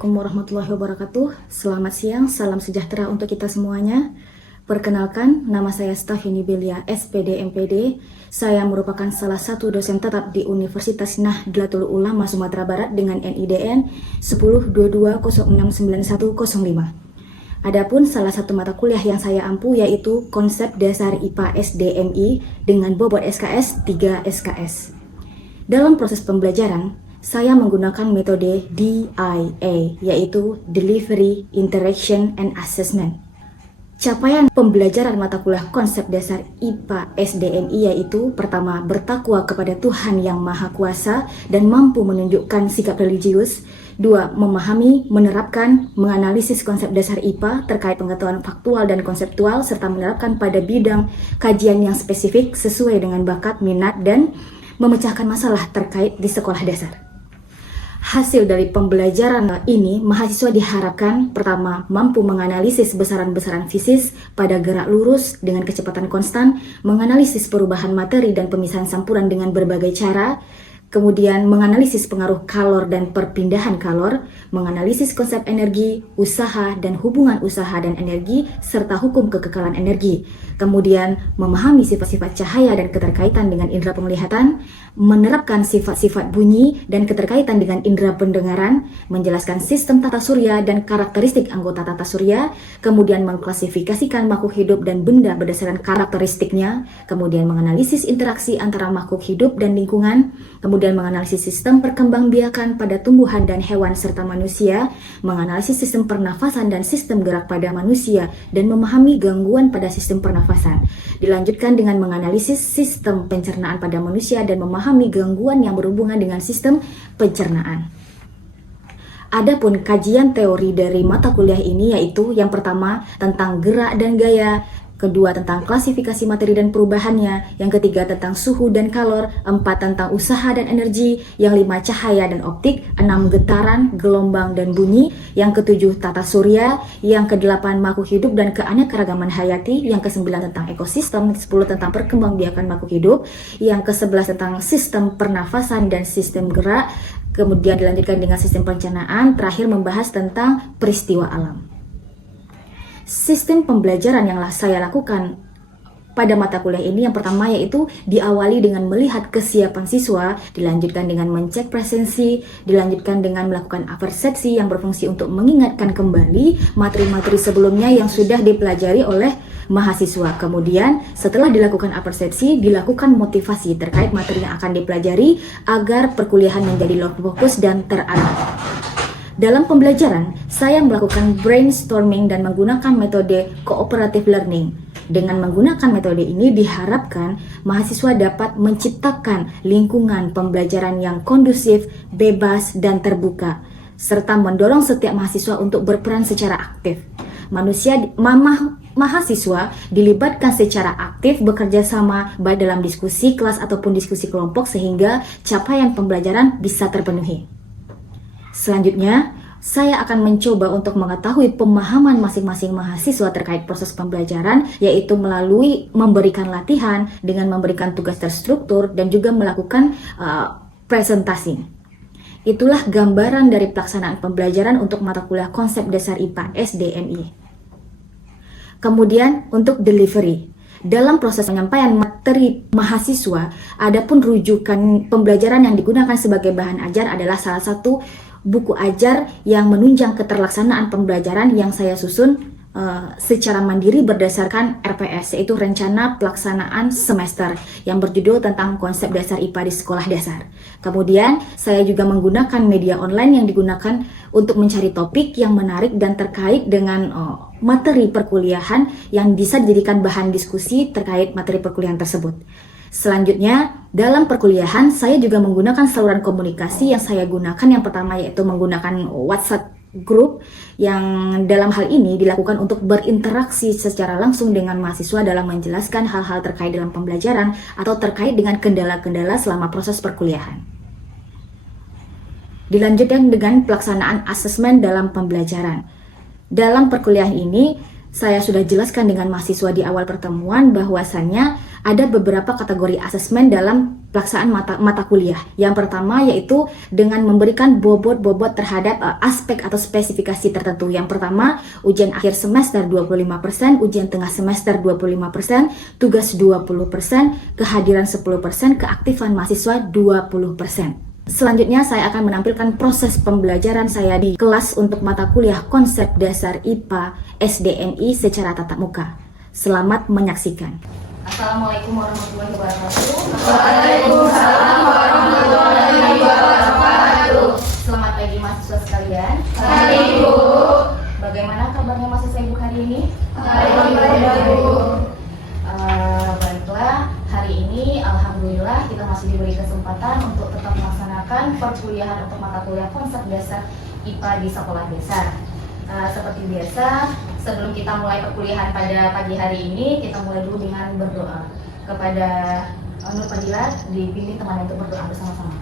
Assalamualaikum warahmatullahi wabarakatuh. Selamat siang, salam sejahtera untuk kita semuanya. Perkenalkan, nama saya Stafini Belia, SPD MPD. Saya merupakan salah satu dosen tetap di Universitas Nahdlatul Ulama Sumatera Barat dengan NIDN 1022069105. Adapun salah satu mata kuliah yang saya ampu yaitu Konsep Dasar IPA SDMI dengan bobot SKS 3 SKS. Dalam proses pembelajaran, saya menggunakan metode DIA, yaitu Delivery, Interaction, and Assessment. Capaian pembelajaran mata kuliah konsep dasar IPA SDMI yaitu pertama, bertakwa kepada Tuhan Yang Maha Kuasa dan mampu menunjukkan sikap religius. Dua, memahami, menerapkan, menganalisis konsep dasar IPA terkait pengetahuan faktual dan konseptual serta menerapkan pada bidang kajian yang spesifik sesuai dengan bakat, minat, dan memecahkan masalah terkait di sekolah dasar. Hasil dari pembelajaran ini, mahasiswa diharapkan pertama, mampu menganalisis besaran-besaran fisis pada gerak lurus dengan kecepatan konstan, menganalisis perubahan materi dan pemisahan campuran dengan berbagai cara, kemudian menganalisis pengaruh kalor dan perpindahan kalor, menganalisis konsep energi, usaha, dan hubungan usaha dan energi, serta hukum kekekalan energi. Kemudian memahami sifat-sifat cahaya dan keterkaitan dengan indera penglihatan, menerapkan sifat-sifat bunyi dan keterkaitan dengan indera pendengaran, menjelaskan sistem tata surya dan karakteristik anggota tata surya, kemudian mengklasifikasikan makhluk hidup dan benda berdasarkan karakteristiknya, kemudian menganalisis interaksi antara makhluk hidup dan lingkungan, kemudian menganalisis sistem perkembangbiakan pada tumbuhan dan hewan serta manusia, menganalisis sistem pernafasan dan sistem gerak pada manusia, dan memahami gangguan pada sistem pernafasan. Dilanjutkan dengan menganalisis sistem pencernaan pada manusia dan memahami gangguan yang berhubungan dengan sistem pencernaan. Adapun kajian teori dari mata kuliah ini yaitu yang pertama tentang gerak dan gaya, kedua tentang klasifikasi materi dan perubahannya, yang ketiga tentang suhu dan kalor, empat tentang usaha dan energi, yang lima cahaya dan optik, enam getaran, gelombang dan bunyi, yang ketujuh tata surya, yang kedelapan makhluk hidup dan keanekaragaman hayati, yang kesembilan tentang ekosistem, 10 tentang perkembangbiakan makhluk hidup, yang ke-11 tentang sistem pernafasan dan sistem gerak, kemudian dilanjutkan dengan sistem pencernaan, terakhir membahas tentang peristiwa alam. Sistem pembelajaran yang saya lakukan pada mata kuliah ini yang pertama yaitu diawali dengan melihat kesiapan siswa, dilanjutkan dengan mencek presensi, dilanjutkan dengan melakukan persepsi yang berfungsi untuk mengingatkan kembali materi-materi sebelumnya yang sudah dipelajari oleh mahasiswa. Kemudian setelah dilakukan persepsi, dilakukan motivasi terkait materi yang akan dipelajari agar perkuliahan menjadi lebih fokus dan terarah. Dalam pembelajaran, saya melakukan brainstorming dan menggunakan metode cooperative learning. Dengan menggunakan metode ini diharapkan mahasiswa dapat menciptakan lingkungan pembelajaran yang kondusif, bebas, dan terbuka, serta mendorong setiap mahasiswa untuk berperan secara aktif. Mahasiswa dilibatkan secara aktif bekerja sama baik dalam diskusi kelas ataupun diskusi kelompok sehingga capaian pembelajaran bisa terpenuhi. Selanjutnya, saya akan mencoba untuk mengetahui pemahaman masing-masing mahasiswa terkait proses pembelajaran, yaitu melalui memberikan latihan dengan memberikan tugas terstruktur dan juga melakukan presentasi. Itulah gambaran dari pelaksanaan pembelajaran untuk mata kuliah konsep dasar IPA SDMI. Kemudian untuk delivery. Dalam proses penyampaian materi mahasiswa, adapun rujukan pembelajaran yang digunakan sebagai bahan ajar adalah salah satu buku ajar yang menunjang keterlaksanaan pembelajaran yang saya susun secara mandiri berdasarkan RPS, yaitu Rencana Pelaksanaan Semester, yang berjudul tentang konsep dasar IPA di sekolah dasar. Kemudian saya juga menggunakan media online yang digunakan untuk mencari topik yang menarik dan terkait dengan materi perkuliahan yang bisa dijadikan bahan diskusi terkait materi perkuliahan tersebut. Selanjutnya, dalam perkuliahan saya juga menggunakan saluran komunikasi yang saya gunakan yang pertama yaitu menggunakan WhatsApp group yang dalam hal ini dilakukan untuk berinteraksi secara langsung dengan mahasiswa dalam menjelaskan hal-hal terkait dalam pembelajaran atau terkait dengan kendala-kendala selama proses perkuliahan. Dilanjutkan dengan pelaksanaan asesmen dalam pembelajaran. Dalam perkuliahan ini, Saya sudah jelaskan dengan mahasiswa di awal pertemuan bahwasannya ada beberapa kategori asesmen dalam pelaksanaan mata kuliah. Yang pertama yaitu dengan memberikan bobot-bobot terhadap aspek atau spesifikasi tertentu. Yang pertama, ujian akhir semester 25%, ujian tengah semester 25%, tugas 20%, kehadiran 10%, keaktifan mahasiswa 20%. Selanjutnya saya akan menampilkan proses pembelajaran saya di kelas untuk mata kuliah konsep dasar IPA SDMI secara tatap muka. Selamat menyaksikan. Assalamualaikum warahmatullahi wabarakatuh. Waalaikumsalam warahmatullahi wabarakatuh. Selamat pagi mahasiswa sekalian. Pagi, Bu. Bagaimana kabarnya mahasiswa Ibu hari ini? Baik, Bu. Baiklah, hari ini alhamdulillah kita masih diberi kesempatan untuk tetap melaksanakan perkuliahan untuk mata kuliah konsep dasar IPA di sekolah dasar. Seperti biasa, sebelum kita mulai perkuliahan pada pagi hari ini, kita mulai dulu dengan berdoa kepada Nur Fadilah, dipimpin teman untuk berdoa bersama-sama.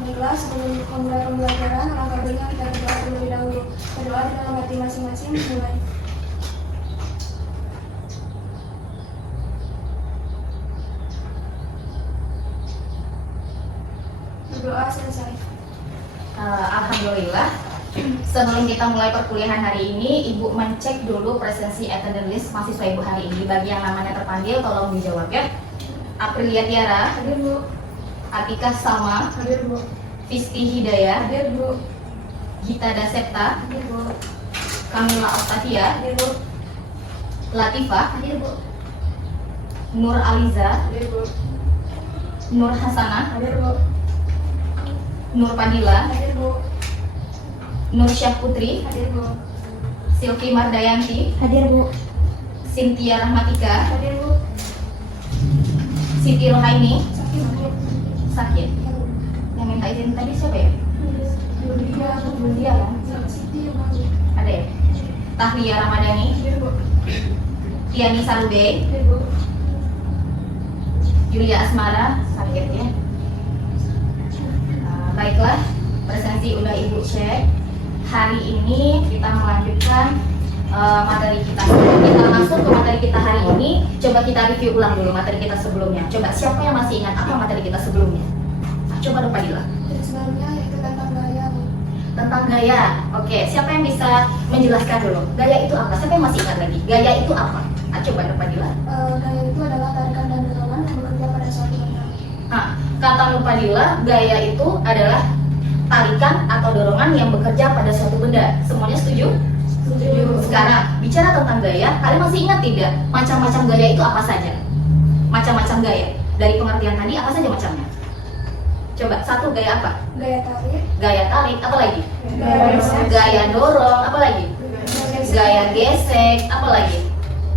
Baiklah, sebelum memulai pembelajaran, alangkah baiknya kita berdoa terlebih dahulu. Berdoa di dalam hati masing-masing, mulai. Berdoa selesai. Alhamdulillah, sebelum kita mulai perkuliahan hari ini, Ibu mencek dulu presensi attendance list mahasiswa Ibu hari ini. Bagi yang namanya terpanggil, tolong dijawab ya. Aprilia Tiara, Hadir, Bu. Atika Salma, Hadir, Bu. Fisti Hidayah, Hadir, Bu. Gita Dasepta, Hadir, Bu. Kamila Octavia, Hadir, Bu. Latifah, Hadir, Bu. Nur Aliza, Hadir, Bu. Nur Hasanah, Hadir, Bu. Nur Fadila, Hadir, Bu. Nur Syah Putri, Hadir, Bu. Silvi Mardayanti, Hadir, Bu. Cynthia Rahmatika, Hadir, Bu. Siti Rohaini, Sakit, Bu. sakit. Yang minta izin tadi siapa ya? Dia kan? Siti, Bu. Ada ya? Tahlia Ramadhani, Hadir, Bu. Tiani Sarube, Hadir, Bu. Julia Asmara, sakit ya. Baiklah, presensi udah Ibu cek. Hari ini kita melanjutkan materi kita. Kita masuk ke materi kita hari ini. Coba kita review ulang dulu materi kita sebelumnya. Coba siapa yang masih ingat apa materi kita sebelumnya? Coba dong Fadila. Jadi sebelumnya itu tentang gaya, Bu. Tentang gaya. Oke, siapa yang bisa menjelaskan dulu? Gaya itu apa? Siapa yang masih ingat lagi? Gaya itu apa? Coba dong Fadila. Gaya itu adalah tarikan dan dorongan yang bekerja pada suatu benda. Nah, kata Nur Fadila, gaya itu adalah tarikan atau dorongan yang bekerja pada suatu benda. Semuanya setuju? Setuju. Sekarang, bicara tentang gaya, kalian masih ingat tidak? Macam-macam gaya itu apa saja? Macam-macam gaya. Dari pengertian tadi, apa saja macamnya? Coba, satu gaya apa? Gaya tarik. Gaya tarik, apa lagi? Gaya gesek. Gaya dorong, apa lagi? Gaya gesek, apa lagi?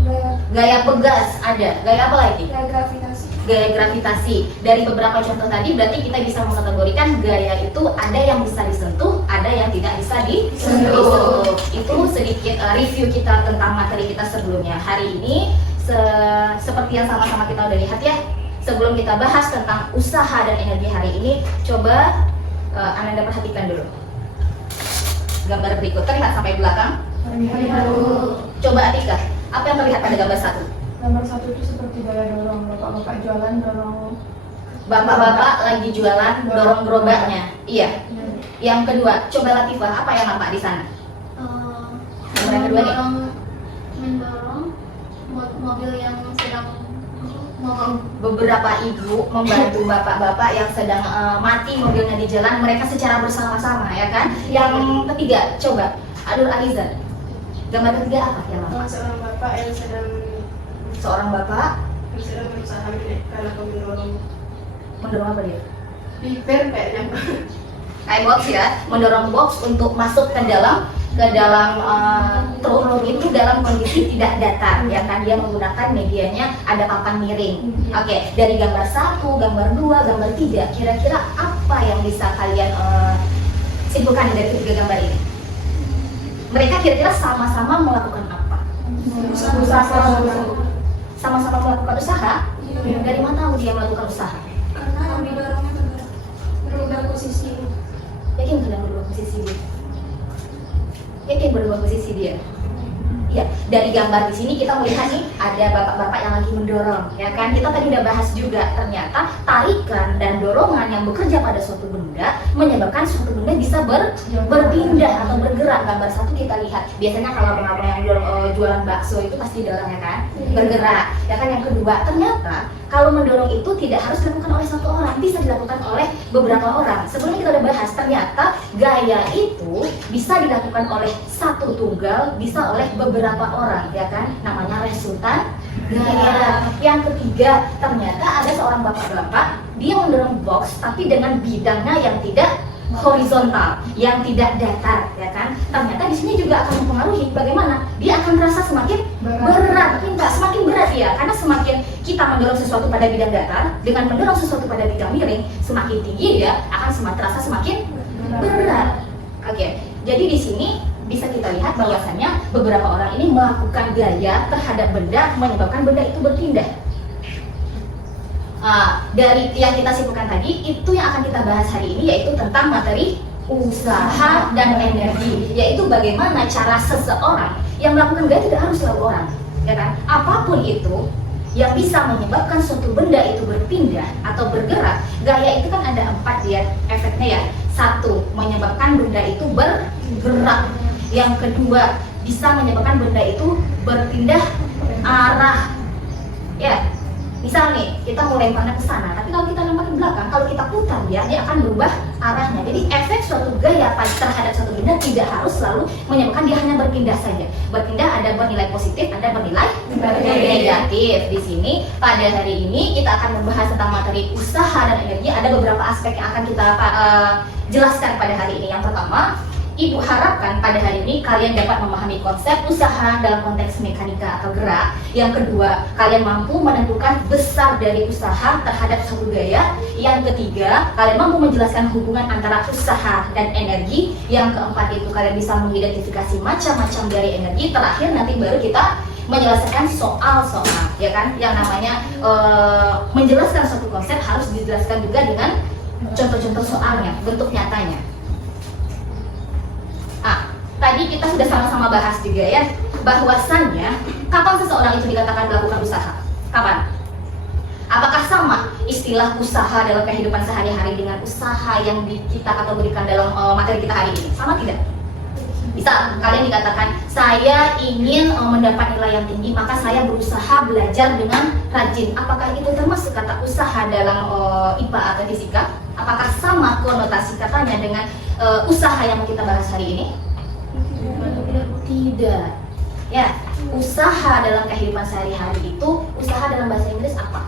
Gaya. Gaya pegas, ada. Gaya apa lagi? Gaya gravitasi. Gaya gravitasi. Dari beberapa contoh tadi berarti kita bisa mengkategorikan gaya itu ada yang bisa disentuh, ada yang tidak bisa disentuh. Itu sedikit review kita tentang materi kita sebelumnya. Hari ini seperti yang sama-sama kita udah lihat ya. Sebelum kita bahas tentang usaha dan energi hari ini, coba Ananda perhatikan dulu. Gambar berikut terlihat sampai belakang. Coba Atika, apa yang terlihat pada gambar satu? Gambar satu itu seperti gaya dorong. Bapak-bapak jualan dorong. Bapak-bapak lagi jualan dorong gerobaknya. Iya. Yang kedua, coba Latifah, apa yang nampak di sana? Gambar yang kedua nih. Mendorong mobil yang sedang Beberapa ibu membantu bapak-bapak yang sedang mati mobilnya di jalan, mereka secara bersama-sama ya kan. Yang ketiga, coba Adur Aliza, gambar ketiga apa yang nampak? seorang bapak yang sedang berusaha menaikkan atau mendorong apa dia? Piper kayaknya. Kayak box ya, mendorong box untuk masuk ke dalam truk itu dalam kondisi tidak datar ya kan, dia menggunakan medianya ada papan miring. Oke, dari gambar 1, gambar 2, gambar 3, kira-kira apa yang bisa kalian simpulkan dari ketiga gambar ini? Mereka kira-kira sama-sama melakukan apa? Sama-sama melakukan usaha? Dari mana tahu dia melakukan usaha? Karena yang didorongnya berubah posisi. Yakin sedang berubah posisi dia? Yakin berubah posisi dia? Ya, dari gambar di sini kita melihat nih ada bapak-bapak yang lagi mendorong, ya kan? Kita tadi udah bahas juga, ternyata tarikan dan dorongan yang bekerja pada suatu benda menyebabkan suatu benda bisa berpindah atau bergerak. Gambar satu kita lihat, biasanya kalau abang-abang yang jualan bakso itu pasti dorong, ya kan? Bergerak. Ya kan, yang kedua, ternyata kalau mendorong itu tidak harus dilakukan oleh satu orang, bisa dilakukan oleh beberapa orang. Sebelumnya kita udah bahas, ternyata gaya itu bisa dilakukan oleh satu tunggal, bisa oleh beberapa orang, ya kan? Namanya resultan gaya. Yang ketiga, ternyata ada seorang bapak-bapak, dia mendorong box tapi dengan bidangnya yang tidak horizontal, yang tidak datar, ya kan? Ternyata di sini juga akan mempengaruhi bagaimana dia akan terasa semakin berat, enggak semakin berat ya, karena semakin kita mendorong sesuatu pada bidang datar dengan mendorong sesuatu pada bidang miring, semakin tinggi ya akan terasa semakin berat. Oke, jadi di sini bisa kita lihat bahwasannya beberapa orang ini melakukan gaya terhadap benda menyebabkan benda itu berpindah. Dari yang kita simpulkan tadi, itu yang akan kita bahas hari ini, yaitu tentang materi usaha dan energi, yaitu bagaimana cara seseorang yang melakukan gaya tidak harus selalu orang, ya kan? Apapun itu yang bisa menyebabkan suatu benda itu berpindah atau bergerak. Gaya itu kan ada 4 ya efeknya ya. 1, menyebabkan benda itu bergerak. Yang kedua, bisa menyebabkan benda itu berpindah arah. Ya, misal nih, kita mau lemparnya ke sana, tapi kalau kita lempar ke belakang, kalau kita putar dia akan berubah arahnya. Jadi efek suatu gaya terhadap suatu benda tidak harus selalu menyebabkan dia hanya berpindah saja. Berpindah ada bernilai positif, ada bernilai negatif. Di sini pada hari ini kita akan membahas tentang materi usaha dan energi. Ada beberapa aspek yang akan kita jelaskan pada hari ini. Yang pertama, Ibu harapkan pada hari ini kalian dapat memahami konsep usaha dalam konteks mekanika atau gerak. Yang kedua, kalian mampu menentukan besar dari usaha terhadap suatu gaya. Yang ketiga, kalian mampu menjelaskan hubungan antara usaha dan energi. Yang keempat itu kalian bisa mengidentifikasi macam-macam dari energi. Terakhir nanti baru kita menyelesaikan soal-soal, ya kan? Yang namanya menjelaskan suatu konsep harus dijelaskan juga dengan contoh-contoh soalnya, bentuk nyatanya. Tadi kita sudah sama-sama bahas juga ya, bahwasannya kapan seseorang itu dikatakan melakukan usaha? Kapan? Apakah sama istilah usaha dalam kehidupan sehari-hari dengan usaha yang kita atau berikan dalam materi kita hari ini? Sama tidak? Bisa kalian dikatakan, saya ingin mendapat nilai yang tinggi, maka saya berusaha belajar dengan rajin. Apakah itu termasuk kata usaha dalam IPA atau fisika? Apakah sama konotasi katanya dengan usaha yang kita bahas hari ini? Tidak. Ya, usaha dalam kehidupan sehari-hari itu, usaha dalam bahasa Inggris apa?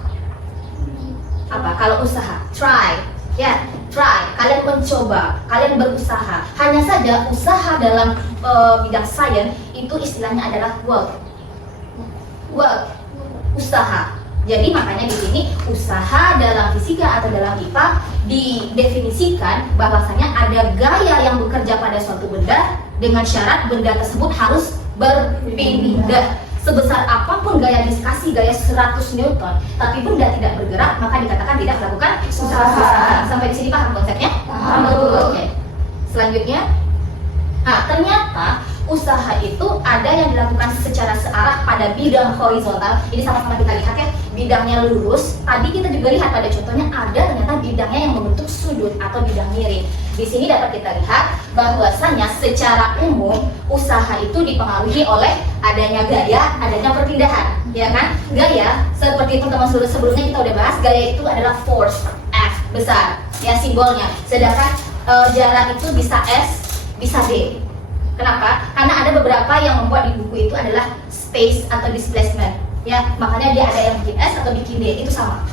Apa? Kalau usaha, try. Ya, try. Kalian mencoba, kalian berusaha. Hanya saja usaha dalam bidang sains itu istilahnya adalah work. Work, usaha. Jadi makanya di sini usaha dalam fisika atau dalam IPA didefinisikan bahwasanya ada gaya yang bekerja pada suatu benda dengan syarat benda tersebut harus berpindah. Sebesar apapun gaya dikasih gaya 100 Newton, tapi benda tidak bergerak, maka dikatakan tidak melakukan usaha. Sampai di sini paham konsepnya? Paham. Oke. Selanjutnya, ternyata usaha itu ada yang dilakukan secara searah pada bidang horizontal. Ini sama-sama kita lihat ya, bidangnya lurus. Tadi kita juga lihat pada contohnya ada ternyata bidangnya yang membentuk sudut atau bidang miring. Di sini dapat kita lihat bahwasannya secara umum usaha itu dipengaruhi oleh adanya gaya, adanya perpindahan, ya kan? Gaya seperti teman-teman sebelumnya kita udah bahas, gaya itu adalah force, F besar, ya simbolnya. Sedangkan jarak itu bisa S, bisa D. Kenapa? Karena ada beberapa yang membuat di buku itu adalah space atau displacement, ya. Makanya dia ada yang bikin S atau bikin D, itu sama.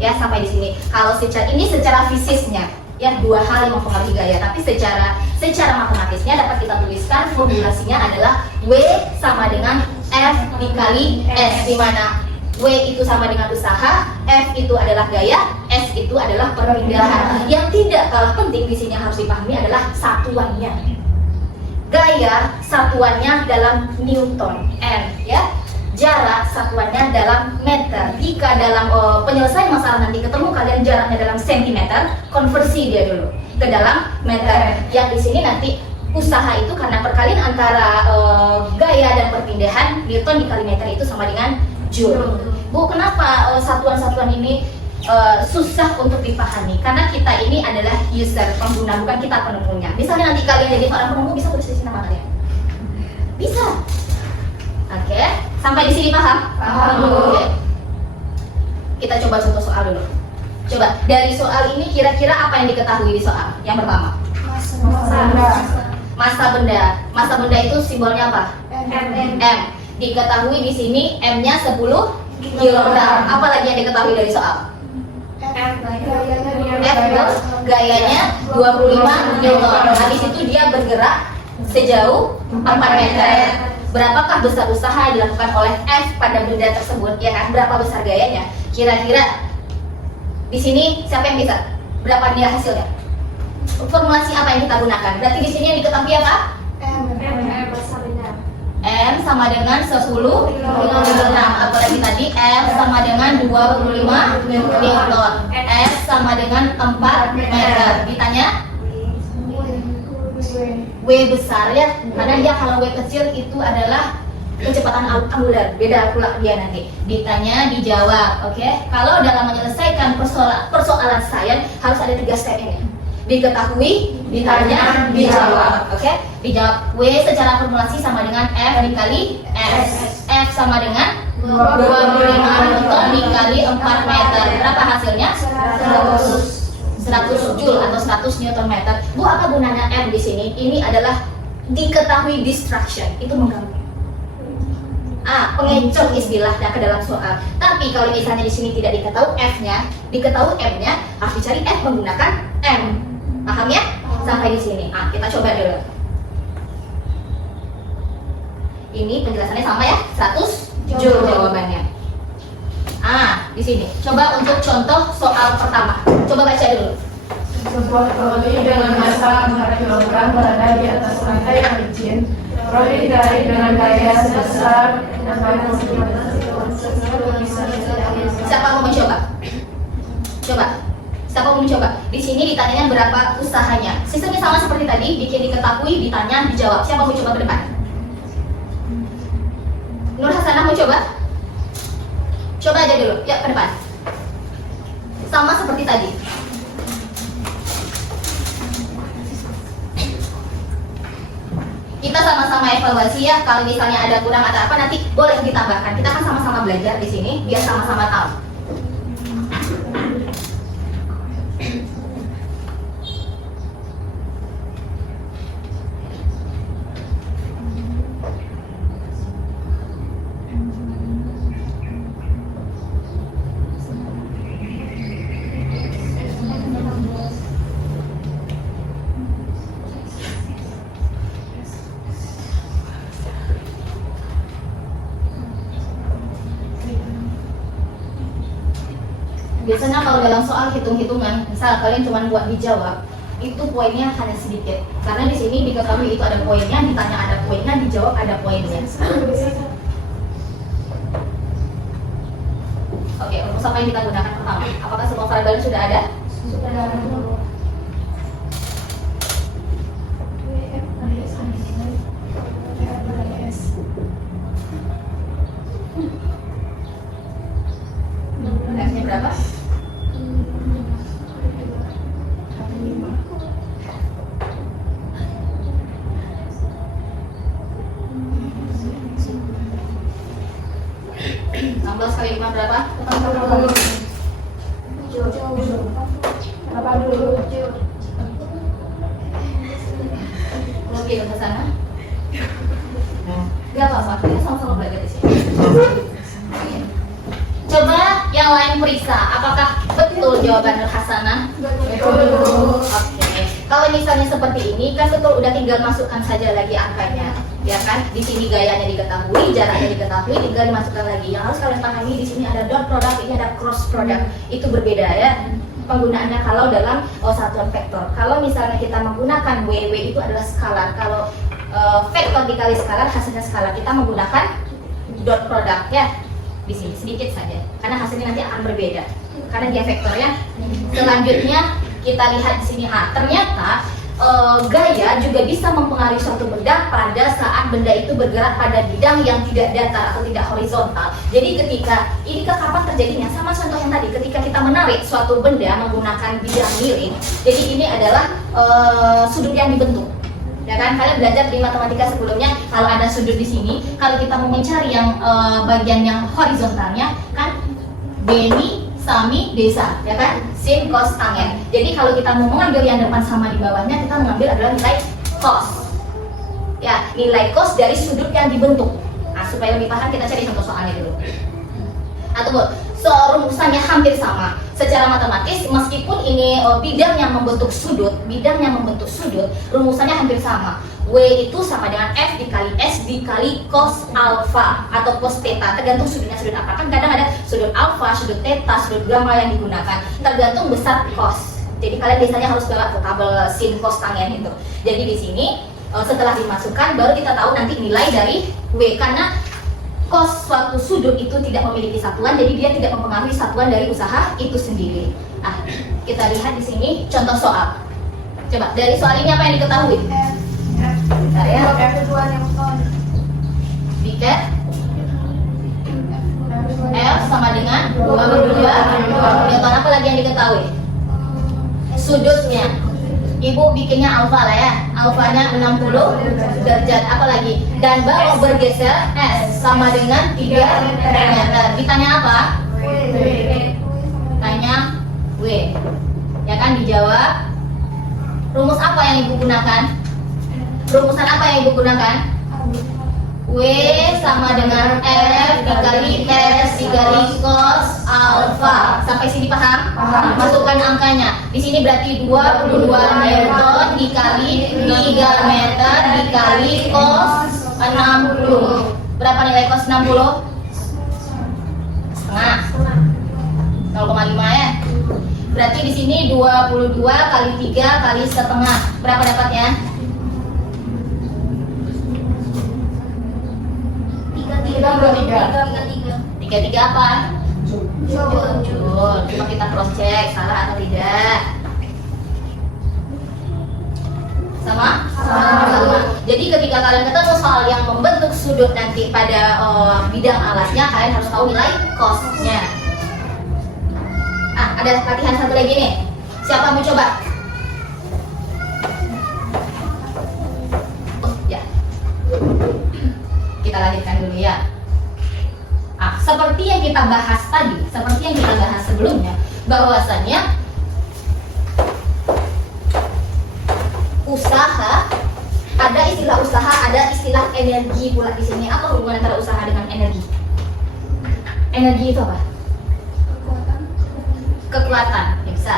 Ya, sampai di sini. Kalau secara fisiknya, ya dua hal yang mempengaruhi gaya. Tapi secara matematisnya dapat kita tuliskan formulasinya adalah W sama dengan F dikali S, di mana W itu sama dengan usaha, F itu adalah gaya, S itu adalah perpindahan. Yang tidak kalah penting di sini harus dipahami adalah satuannya. Gaya satuannya dalam Newton, N, ya. Jarak satuannya dalam meter. Jika dalam penyelesaian masalah nanti ketemu kalian jaraknya dalam sentimeter, konversi dia dulu ke dalam meter. Yang di sini nanti usaha itu karena perkalian antara gaya dan perpindahan Newton dikali meter itu sama dengan Joule. Bu, kenapa satuan-satuan ini susah untuk dipahami? Karena kita ini adalah user, pengguna, bukan kita penemunya. Misalnya nanti kalian jadi seorang penemu, bisa tulis di sini nama kalian? Bisa. Oke, sampai di sini paham? Paham. Oke. Kita coba contoh soal dulu. Coba, dari soal ini kira-kira apa yang diketahui di soal? Yang pertama, massa benda. Massa benda itu simbolnya apa? M. Diketahui di sini M-nya 10 kg. Apa lagi yang diketahui dari soal? F gayanya 25 Newton. Habis itu dia bergerak sejauh 4 meter. Berapakah besar usaha yang dilakukan oleh F pada benda tersebut? Ya kan? Berapa besar gayanya? Kira-kira di sini siapa yang bisa? Berapa nilai hasilnya? Formulasi apa yang kita gunakan? Berarti di sini yang diketahui apa? M sama dengan 10 kg. Apalagi tadi M sama dengan 25 Newton. S sama dengan 4 meter. Ditanya W besar ya, karena dia kalau W kecil itu adalah kecepatan angular, beda pula dia nanti. Ditanya, dijawab, oke? Kalau dalam menyelesaikan persoalan sains harus ada 3 step ini. Diketahui, ditanya, dijawab, oke? Dijawab W secara formulasi sama dengan F dikali S. F sama dengan 25 Newton dikali 4 meter. Berapa hasilnya? 100 Joule atau 100 Newton meter. Bu, apa gunanya M di sini? Ini adalah diketahui distraction, itu mengganggu. Pengecoh istilahnya ke dalam soal. Tapi kalau misalnya di sini tidak diketahui F-nya, diketahui M-nya, harus dicari F menggunakan M. Paham ya? Sampai di sini. Kita coba dulu. Ini penjelasannya sama ya, 100 Joule jawabannya. Di sini. Coba untuk contoh soal pertama. Coba baca dulu. Sebuah troli dengan massa 4 kg berada di atas lantai yang licin. Troli ditarik dengan gaya sebesar 80 km. Siapa mau mencoba? Coba. Siapa mau mencoba? Di sini ditanyanya berapa usahanya. Sistemnya sama seperti tadi, bikin diketahui, ditanya, dijawab. Siapa mau coba ke depan? Nur Hasanah mau coba? Coba aja dulu, yuk ke depan. Sama seperti tadi. Kita sama-sama evaluasi ya. Kalau misalnya ada kurang atau apa nanti boleh ditambahkan. Kita kan sama-sama belajar di sini biar sama-sama tahu. Biasanya kalau dalam soal hitung-hitungan, misal kalian cuma buat dijawab, itu poinnya hanya sedikit. Karena di sini diketahui itu ada poinnya, ditanya ada poinnya, dijawab ada poinnya. Oke, rumus apa yang kita gunakan pertama? Apakah semua variabel sudah ada? Sudah ada. F-nya berapa? Kali 5 berapa? 80. Oke, ke sana. Gak apa-apa, kita sama-sama belajar di sini. Coba yang lain periksa, apakah betul jawaban Nur Hasanah? Betul. Oke. Kalau misalnya seperti ini, kan betul udah tinggal masukkan saja lagi angkanya, ya kan? Di sini gayanya diketahui, jaraknya diketahui, tinggal dimasukkan lagi. Yang harus kalian pahami di sini ada dot product, ini ada cross product. Itu berbeda ya. Penggunaannya kalau dalam satuan vektor. Kalau misalnya kita menggunakan WW itu adalah skalar. Kalau vektor dikali skalar hasilnya skalar. Kita menggunakan dot product ya. Di sini sedikit saja karena hasilnya nanti akan berbeda karena dia vektornya. Selanjutnya kita lihat di sini ternyata gaya juga bisa mempengaruhi suatu benda pada saat benda itu bergerak pada bidang yang tidak datar atau tidak horizontal. Jadi ketika ini kapan terjadinya? Sama contoh yang tadi, ketika kita menarik suatu benda menggunakan bidang miring. Jadi ini adalah sudut yang dibentuk. Ya kan, kalian belajar di matematika sebelumnya kalau ada sudut di sini, kalau kita mau mencari yang bagian yang horizontalnya kan Beni, Sami, Desa, ya kan, sin, cos, tangen. Jadi kalau kita mau mengambil yang depan sama di bawahnya, kita mengambil adalah nilai cos. Ya, nilai cos dari sudut yang dibentuk. Nah, supaya lebih paham kita cari contoh soalnya dulu. Atau rumusannya hampir sama. Secara matematis, meskipun ini bidang yang membentuk sudut, rumusannya hampir sama. W itu sama dengan F dikali S dikali cos alfa atau cos theta, tergantung sudutnya sudut apa. Kan kadang ada sudut alfa, sudut theta, sudut gamma yang digunakan, tergantung besar cos. Jadi kalian biasanya harus bawa tabel sin, cos, tangen itu. Jadi di sini setelah dimasukkan, baru kita tahu nanti nilai dari W, karena cos suatu sudut itu tidak memiliki satuan, jadi dia tidak mempengaruhi satuan dari usaha itu sendiri. Nah, kita lihat di sini contoh soal. Coba dari soal ini apa yang diketahui? Bentar ya. Kedua yang ton. Biket F sama dengan 22 Newton. Apa lagi yang diketahui? Sudutnya. Ibu bikinnya alfa lah ya. Alfanya 60 derajat. Apa lagi? Dan baru bergeser S sama dengan 3 meter. Ditanya apa? Tanya W. Ya kan, dijawab. Rumus apa yang ibu gunakan? Rumusan apa yang ibu gunakan? W sama dengan F dikali S dikali cos alfa. Sampai sini paham? Paham. Masukkan angkanya. Di sini berarti 22 Newton dikali 3 meter dikali cos 60. Berapa nilai cos 60? Setengah. 0,5 ya. Berarti di sini 22 kali 3 kali setengah. Berapa dapatnya? 33 apa? Jujur. Coba kita cross check salah atau tidak. Sama? Sama. Jadi ketika kalian ketemu soal yang membentuk sudut nanti pada bidang alasnya, kalian harus tahu nilai cosnya. Ah, ada latihan satu lagi nih. Siapa mau coba? Ya. Kita lanjutkan dulu ya. Seperti yang kita bahas tadi, seperti yang kita bahas sebelumnya, bahwasannya usaha, ada istilah usaha, ada istilah energi pula di sini. Apa hubungan antara usaha dengan energi? Energi itu apa? Kekuatan, ya bisa.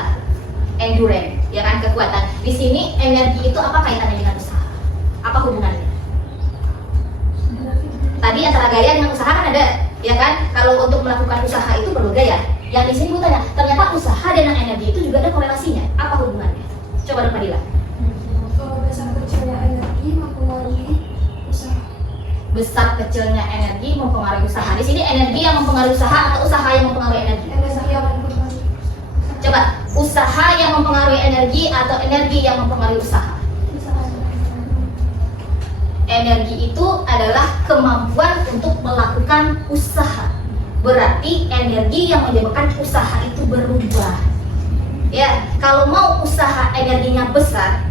Endurance, ya kan, kekuatan. Di sini energi itu apa kaitannya dengan usaha? Apa hubungannya? Tadi antara gaya dengan usaha kan ada, ya kan? Kalau untuk melakukan usaha itu perlu gaya. Yang di sini gue tanya, ternyata usaha dan energi itu juga ada korelasinya. Apa hubungannya? Coba dong Fadila. Besar kecilnya energi mempengaruhi usaha. Besar kecilnya energi mempengaruhi usaha. Di sini energi yang mempengaruhi usaha atau usaha yang mempengaruhi energi? Energi yang mempengaruhi. Coba, usaha yang mempengaruhi energi atau energi yang mempengaruhi usaha? Energi itu adalah kemampuan untuk melakukan usaha. Berarti energi yang menyebabkan usaha itu berubah. Ya, kalau mau usaha energinya besar,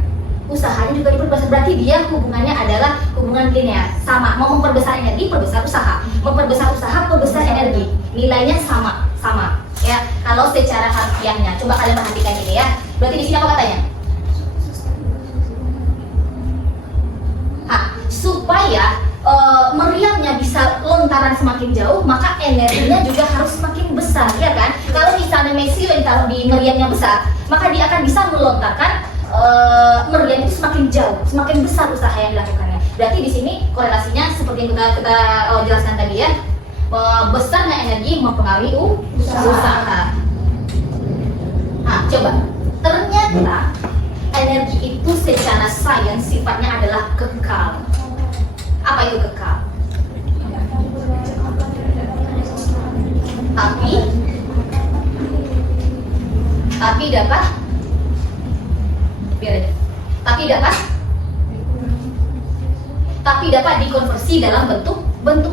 usahanya juga diperbesar. Berarti dia hubungannya adalah hubungan linear, sama. Mau memperbesar energi, perbesar usaha. Memperbesar usaha, perbesar energi. Nilainya sama. Ya, kalau secara harfiahnya, coba kalian perhatikan ini ya. Berarti di sini apa katanya? Supaya meriamnya bisa lontaran semakin jauh, maka energinya juga harus semakin besar, ya kan? Kalau misalnya Messi yang taruh di meriamnya besar, maka dia akan bisa melontarkan meriam itu semakin jauh, semakin besar usaha yang dilakukannya. Berarti di sini korelasinya seperti yang kita jelaskan tadi ya, besarnya energi mempengaruhi usaha. Nah, coba ternyata energi itu secara sains sifatnya adalah kekal. Apa itu kekal? Tapi dapat biar aja. tapi dapat dikonversi dalam bentuk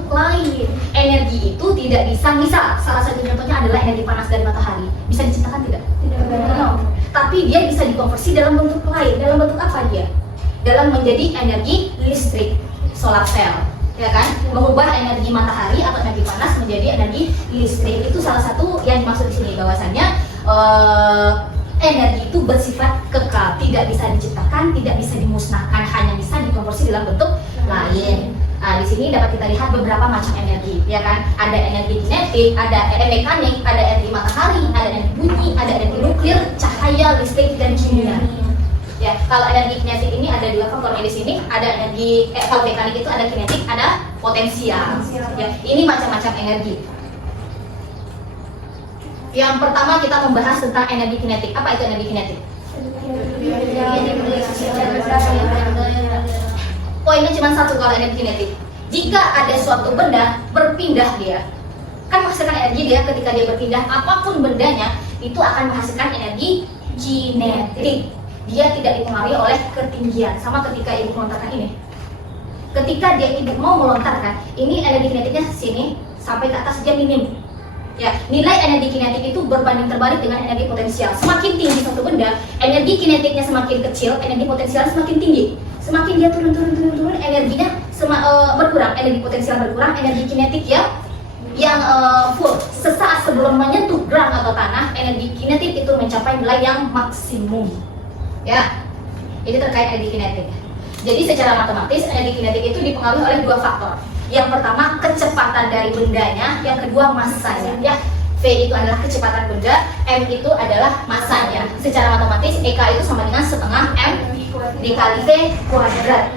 lain. Energi itu tidak bisa, misal salah satu contohnya adalah energi panas dari matahari, bisa diciptakan tidak? No. Tapi dia bisa dikonversi dalam bentuk lain. Dalam bentuk apa dia? Dalam menjadi energi listrik, solar cell, ya kan? Mengubah energi matahari atau energi panas menjadi energi listrik. Itu salah satu yang dimaksud di sini, bahwasannya energi itu bersifat kekal, tidak bisa diciptakan, tidak bisa dimusnahkan, hanya bisa dikonversi dalam bentuk lain. Nah, di sini dapat kita lihat beberapa macam energi, ya kan? Ada energi kinetik, ada mekanik, ada energi matahari, ada energi bunyi, ada energi nuklir, cahaya, listrik, dan kimia. Ya, kalau energi kinetik ini ada dua faktornya di sini. Ada energi, kalau mekanik itu ada kinetik, ada potensial. Ya, ini macam-macam energi. Yang pertama kita membahas tentang energi kinetik. Apa itu energi kinetik? Poinnya cuma satu kalau energi kinetik. Jika ada suatu benda berpindah, dia kan menghasilkan energi. Dia ketika dia berpindah, apapun bendanya itu akan menghasilkan energi kinetik. Dia tidak dipengaruhi oleh ketinggian. Sama ketika ibu melontarkan ini. Ketika ibu mau melontarkan, ini energi kinetiknya sini sampai ke atas dia minim. Ya, nilai energi kinetik itu berbanding terbalik dengan energi potensial. Semakin tinggi suatu benda, energi kinetiknya semakin kecil, energi potensial semakin tinggi. Semakin dia turun, energinya berkurang, energi potensial berkurang, energi kinetik yang full. Sesaat sebelum menyentuh ground atau tanah, energi kinetik itu mencapai nilai yang maksimum. Ya, ini terkait energi kinetik. Jadi secara matematis energi kinetik itu dipengaruhi oleh dua faktor. Yang pertama kecepatan dari bendanya, yang kedua masanya. Ya, V itu adalah kecepatan benda, M itu adalah masanya. Secara matematis EK itu sama dengan setengah M dikali V kuadrat.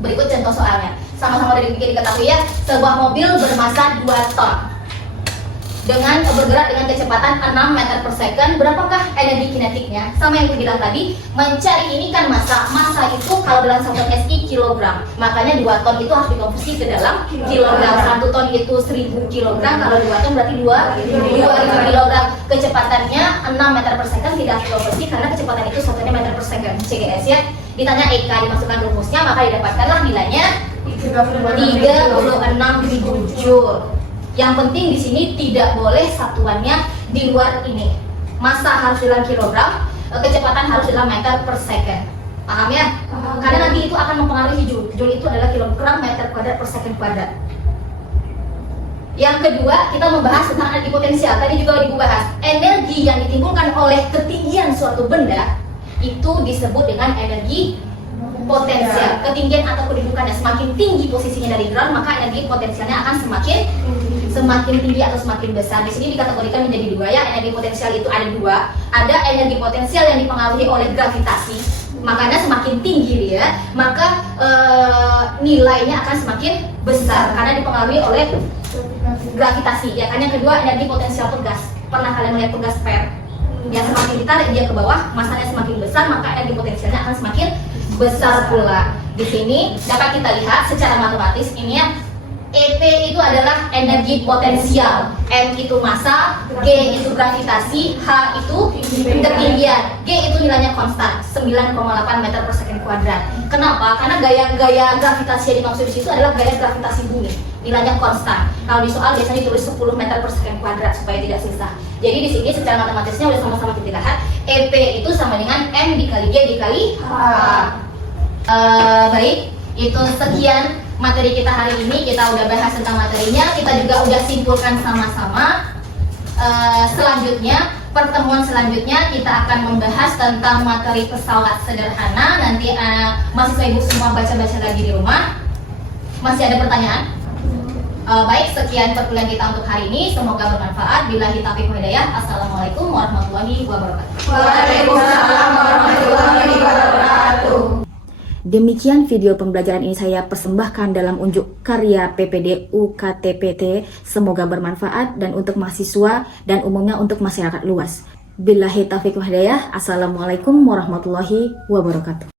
Berikut contoh soalnya. Sama-sama diketahui ya, sebuah mobil bermasa 2 ton dengan bergerak dengan kecepatan 6 meter per second. Berapakah energi kinetiknya? Sama yang aku bilang tadi, mencari ini kan massa itu kalau dalam satu SI kilogram, makanya 2 ton itu harus dikonversi ke dalam kilogram. 1 ton itu 1000 kilogram, kalau 2 ton berarti 2000 kilogram. Kecepatannya 6 meter per second tidak dikonversi karena kecepatan itu satunya meter per second, CGS ya. Ditanya EK, dimasukkan rumusnya, maka didapatkanlah nilainya 36.000 joule. Yang penting di sini tidak boleh satuannya di luar ini. Massa harus dalam kilogram, kecepatan harus dalam meter per second. Paham ya? Karena nanti itu akan mempengaruhi joule. Joule itu adalah kilogram meter kuadrat per second kuadrat. Yang kedua, kita membahas tentang energi potensial. Tadi juga dibahas. Energi yang ditimbulkan oleh ketinggian suatu benda itu disebut dengan energi potensial. Ketinggian atau kedudukannya semakin tinggi posisinya dari ground, maka energi potensialnya akan semakin tinggi atau semakin besar. Di sini dikategorikan menjadi dua ya. Energi potensial itu ada dua. Ada energi potensial yang dipengaruhi oleh gravitasi, makanya semakin tinggi dia, maka nilainya akan semakin besar karena dipengaruhi oleh gravitasi. Ya kan. Yang kedua energi potensial pegas. Pernah kalian melihat pegas per? Yang semakin ditarik dia ke bawah, masanya semakin besar, maka energi potensialnya akan semakin besar pula. Di sini dapat kita lihat secara matematis ini ya. EP itu adalah energi potensial, M itu massa, G itu gravitasi, H itu ketinggian, G itu nilainya konstan, 9,8 meter per second kuadrat. Kenapa? Karena gaya gravitasi yang dimaksud di situ adalah gaya gravitasi bumi, nilainya konstan. Kalau di soal biasanya ditulis 10 meter per second kuadrat supaya tidak susah. Jadi di sini secara matematisnya udah sama-sama kita lihat, EP itu sama dengan M dikali G dikali H. Baik, itu sekian materi kita hari ini. Kita udah bahas tentang materinya, kita juga udah simpulkan sama-sama. Selanjutnya, pertemuan selanjutnya kita akan membahas tentang materi pesawat sederhana. Nanti mahasiswa ibu semua baca-baca lagi di rumah. Masih ada pertanyaan? Baik, sekian perkuliahan kita untuk hari ini. Semoga bermanfaat. Billahi taufiq wal hidayah. Assalamualaikum warahmatullahi wabarakatuh. Waalaikumsalam warahmatullahi wabarakatuh. Demikian video pembelajaran ini saya persembahkan dalam unjuk karya PPD UKTPT. Semoga bermanfaat dan untuk mahasiswa dan umumnya untuk masyarakat luas. Billahi taufiq wal hidayah. Assalamualaikum warahmatullahi wabarakatuh.